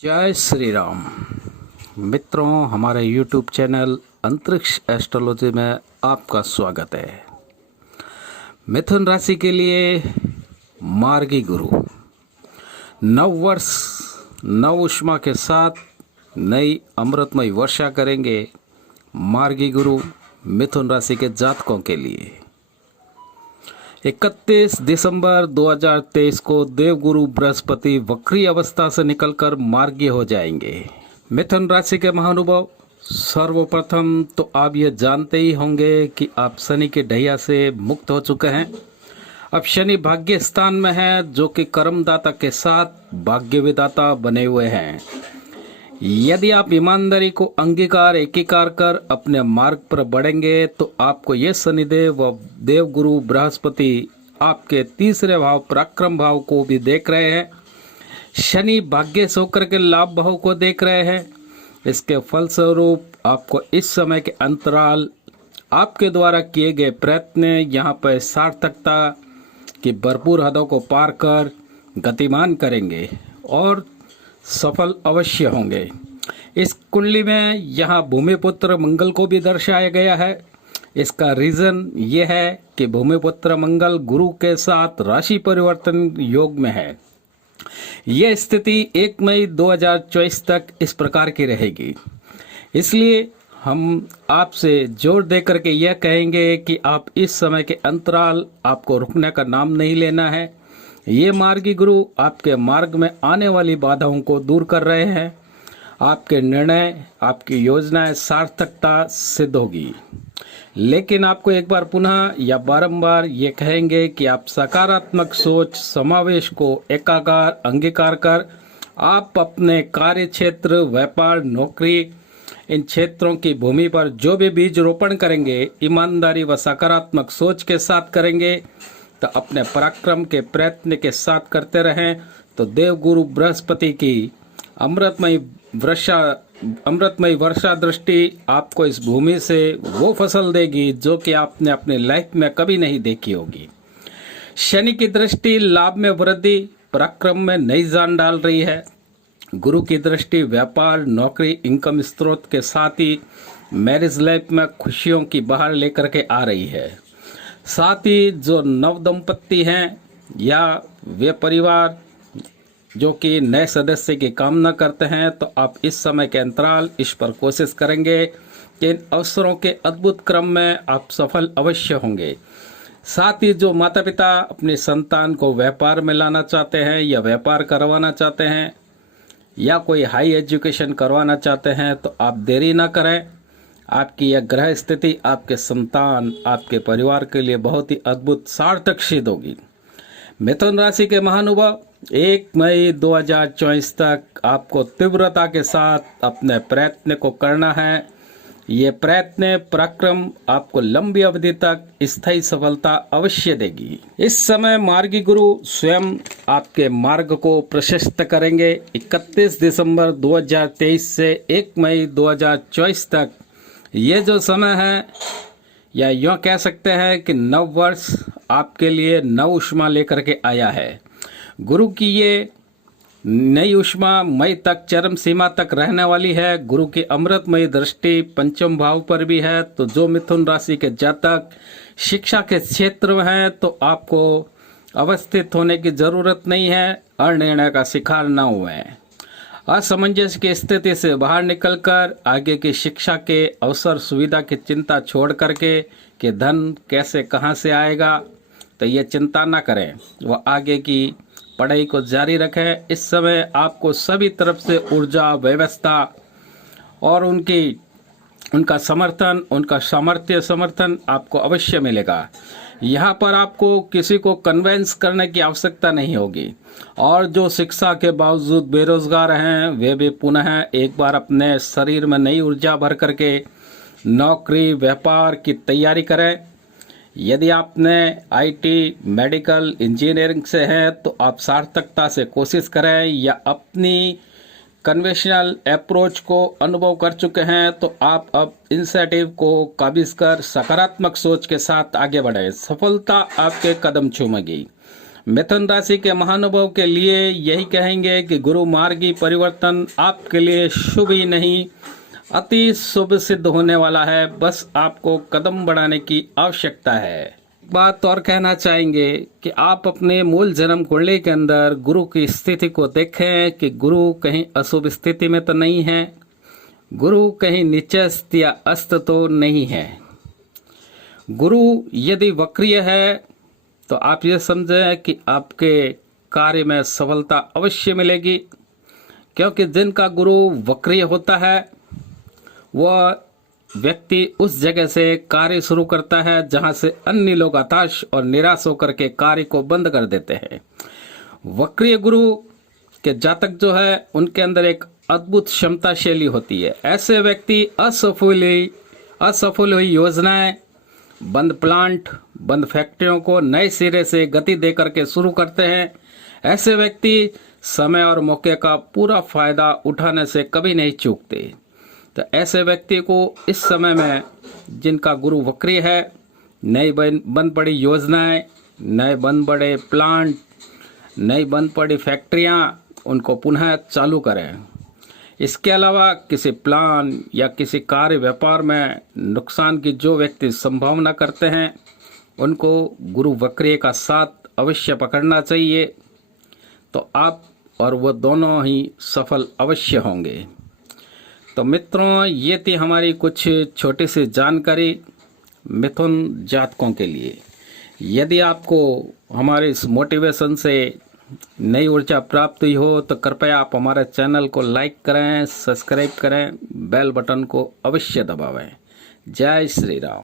जय श्री राम मित्रों, हमारे YouTube चैनल अंतरिक्ष एस्ट्रोलॉजी में आपका स्वागत है। मिथुन राशि के लिए मार्गी गुरु नव वर्ष नव उष्मा के साथ नई अमृतमय वर्षा करेंगे। मार्गी गुरु मिथुन राशि के जातकों के लिए 31 दिसंबर 2023 को देवगुरु बृहस्पति वक्री अवस्था से निकलकर मार्गी हो जाएंगे। मिथुन राशि के महानुभाव, सर्वप्रथम तो आप ये जानते ही होंगे कि आप शनि के ढैया से मुक्त हो चुके हैं। अब शनि भाग्य स्थान में है, जो कि कर्मदाता के साथ भाग्य विधाता बने हुए हैं। यदि आप ईमानदारी को एकीकार कर अपने मार्ग पर बढ़ेंगे तो आपको ये शनिदेव व देवगुरु बृहस्पति आपके तीसरे भाव पराक्रम भाव को भी देख रहे हैं। शनि भाग्य से होकर के लाभ भाव को देख रहे हैं। इसके फलस्वरूप आपको इस समय के अंतराल आपके द्वारा किए गए प्रयत्न यहाँ पर सार्थकता की भरपूर हदों को पार कर गतिमान करेंगे और सफल अवश्य होंगे। इस कुंडली में यहाँ भूमिपुत्र मंगल को भी दर्शाया गया है। इसका रीजन ये है कि भूमिपुत्र मंगल गुरु के साथ राशि परिवर्तन योग में है। यह स्थिति 1 मई 2024 तक इस प्रकार की रहेगी। इसलिए हम आपसे जोर देकर के यह कहेंगे कि आप इस समय के अंतराल आपको रुकने का नाम नहीं लेना है। ये मार्गी गुरु आपके मार्ग में आने वाली बाधाओं को दूर कर रहे हैं। आपके निर्णय, आपकी योजनाएं सार्थकता सिद्ध होगी। लेकिन आपको एक बार पुनः या बारंबार ये कहेंगे कि आप सकारात्मक सोच समावेश को एकाकार अंगीकार कर आप अपने कार्य क्षेत्र, व्यापार, नौकरी, इन क्षेत्रों की भूमि पर जो भी बीज रोपण करेंगे, ईमानदारी व सकारात्मक सोच के साथ करेंगे तो अपने पराक्रम के प्रयत्न के साथ करते रहें तो देवगुरु बृहस्पति की अमृतमय वर्षा दृष्टि आपको इस भूमि से वो फसल देगी जो कि आपने अपनी लाइफ में कभी नहीं देखी होगी। शनि की दृष्टि लाभ में वृद्धि, पराक्रम में नई जान डाल रही है। गुरु की दृष्टि व्यापार, नौकरी, इनकम स्रोत के साथ ही मैरिज लाइफ में खुशियों की बहार लेकर के आ रही है। साथ ही जो नव दंपत्ति हैं या वे परिवार जो कि नए सदस्य की कामना करते हैं, तो आप इस समय के अंतराल इस पर कोशिश करेंगे कि इन अवसरों के अद्भुत क्रम में आप सफल अवश्य होंगे। साथ ही जो माता पिता अपने संतान को व्यापार में लाना चाहते हैं या व्यापार करवाना चाहते हैं या कोई हाई एजुकेशन करवाना चाहते हैं, तो आप देरी ना करें। आपकी यह ग्रह स्थिति आपके संतान, आपके परिवार के लिए बहुत ही अद्भुत सार्थक सिद्ध होगी। मिथुन राशि के महानुभाव, 1 मई 2024 तक आपको तीव्रता के साथ अपने प्रयत्न को करना है। ये प्रयत्न पराक्रम आपको लंबी अवधि तक स्थायी सफलता अवश्य देगी। इस समय मार्गी गुरु स्वयं आपके मार्ग को प्रशस्त करेंगे। 31 दिसंबर 2023 से 1 मई 2024 तक ये जो समय है, या यूँ कह सकते हैं कि नव वर्ष आपके लिए नव उष्मा लेकर के आया है। गुरु की ये नई उष्मा मई तक चरम सीमा तक रहने वाली है। गुरु की अमृतमयी दृष्टि पंचम भाव पर भी है। तो जो मिथुन राशि के जातक शिक्षा के क्षेत्र में हैं, तो आपको अवस्थित होने की जरूरत नहीं है। अनिर्णय का शिकार न हुए। असमंजस की स्थिति से बाहर निकलकर आगे की शिक्षा के अवसर सुविधा की चिंता छोड़ करके कि धन कैसे कहाँ से आएगा, तो ये चिंता ना करें, वह आगे की पढ़ाई को जारी रखें। इस समय आपको सभी तरफ से ऊर्जा, व्यवस्था और उनकी उनका समर्थन, उनका सामर्थ्य समर्थन आपको अवश्य मिलेगा। यहाँ पर आपको किसी को कन्वेंस करने की आवश्यकता नहीं होगी। और जो शिक्षा के बावजूद बेरोजगार हैं वे भी पुनः एक बार अपने शरीर में नई ऊर्जा भर करके नौकरी व्यापार की तैयारी करें। यदि आपने आईटी, मेडिकल, इंजीनियरिंग से हैं तो आप सार्थकता से कोशिश करें, या अपनी कन्वेंशनल अप्रोच को अनुभव कर चुके हैं तो आप अब इनिशिएटिव को काबिज कर सकारात्मक सोच के साथ आगे बढ़े। सफलता आपके कदम चूमेगी। मिथुन राशि के महानुभव के लिए यही कहेंगे कि गुरु मार्गी परिवर्तन आपके लिए शुभ ही नहीं अति शुभ सिद्ध होने वाला है। बस आपको कदम बढ़ाने की आवश्यकता है। बात और कहना चाहेंगे कि आप अपने मूल जन्म कुंडली के अंदर गुरु की स्थिति को देखें कि गुरु कहीं अशुभ स्थिति में तो नहीं है, गुरु कहीं नीचस्थ या अस्त तो नहीं है। गुरु यदि वक्रीय है तो आप ये समझें कि आपके कार्य में सफलता अवश्य मिलेगी, क्योंकि जिनका गुरु वक्रीय होता है वह व्यक्ति उस जगह से कार्य शुरू करता है जहां से अन्य लोग हताश और निराश होकर के कार्य को बंद कर देते हैं। वक्रीय गुरु के जातक जो है उनके अंदर एक अद्भुत क्षमता शैली होती है। ऐसे व्यक्ति असफल हुई योजनाएं, बंद प्लांट, बंद फैक्ट्रियों को नए सिरे से गति दे करके शुरू करते हैं। ऐसे व्यक्ति समय और मौके का पूरा फायदा उठाने से कभी नहीं चूकते। तो ऐसे व्यक्ति को इस समय में जिनका गुरु वक्री है, नई बंद पड़ी योजनाएं, नए बंद पड़े प्लांट, नई बंद पड़ी फैक्ट्रियां, उनको पुनः चालू करें। इसके अलावा किसी प्लान या किसी कार्य व्यापार में नुकसान की जो व्यक्ति संभावना करते हैं उनको गुरु वक्री का साथ अवश्य पकड़ना चाहिए, तो आप और वो दोनों ही सफल अवश्य होंगे। तो मित्रों, ये थी हमारी कुछ छोटी सी जानकारी मिथुन जातकों के लिए। यदि आपको हमारे इस मोटिवेशन से नई ऊर्जा प्राप्त हुई हो तो कृपया आप हमारे चैनल को लाइक करें, सब्सक्राइब करें, बेल बटन को अवश्य दबावें। जय श्री राम।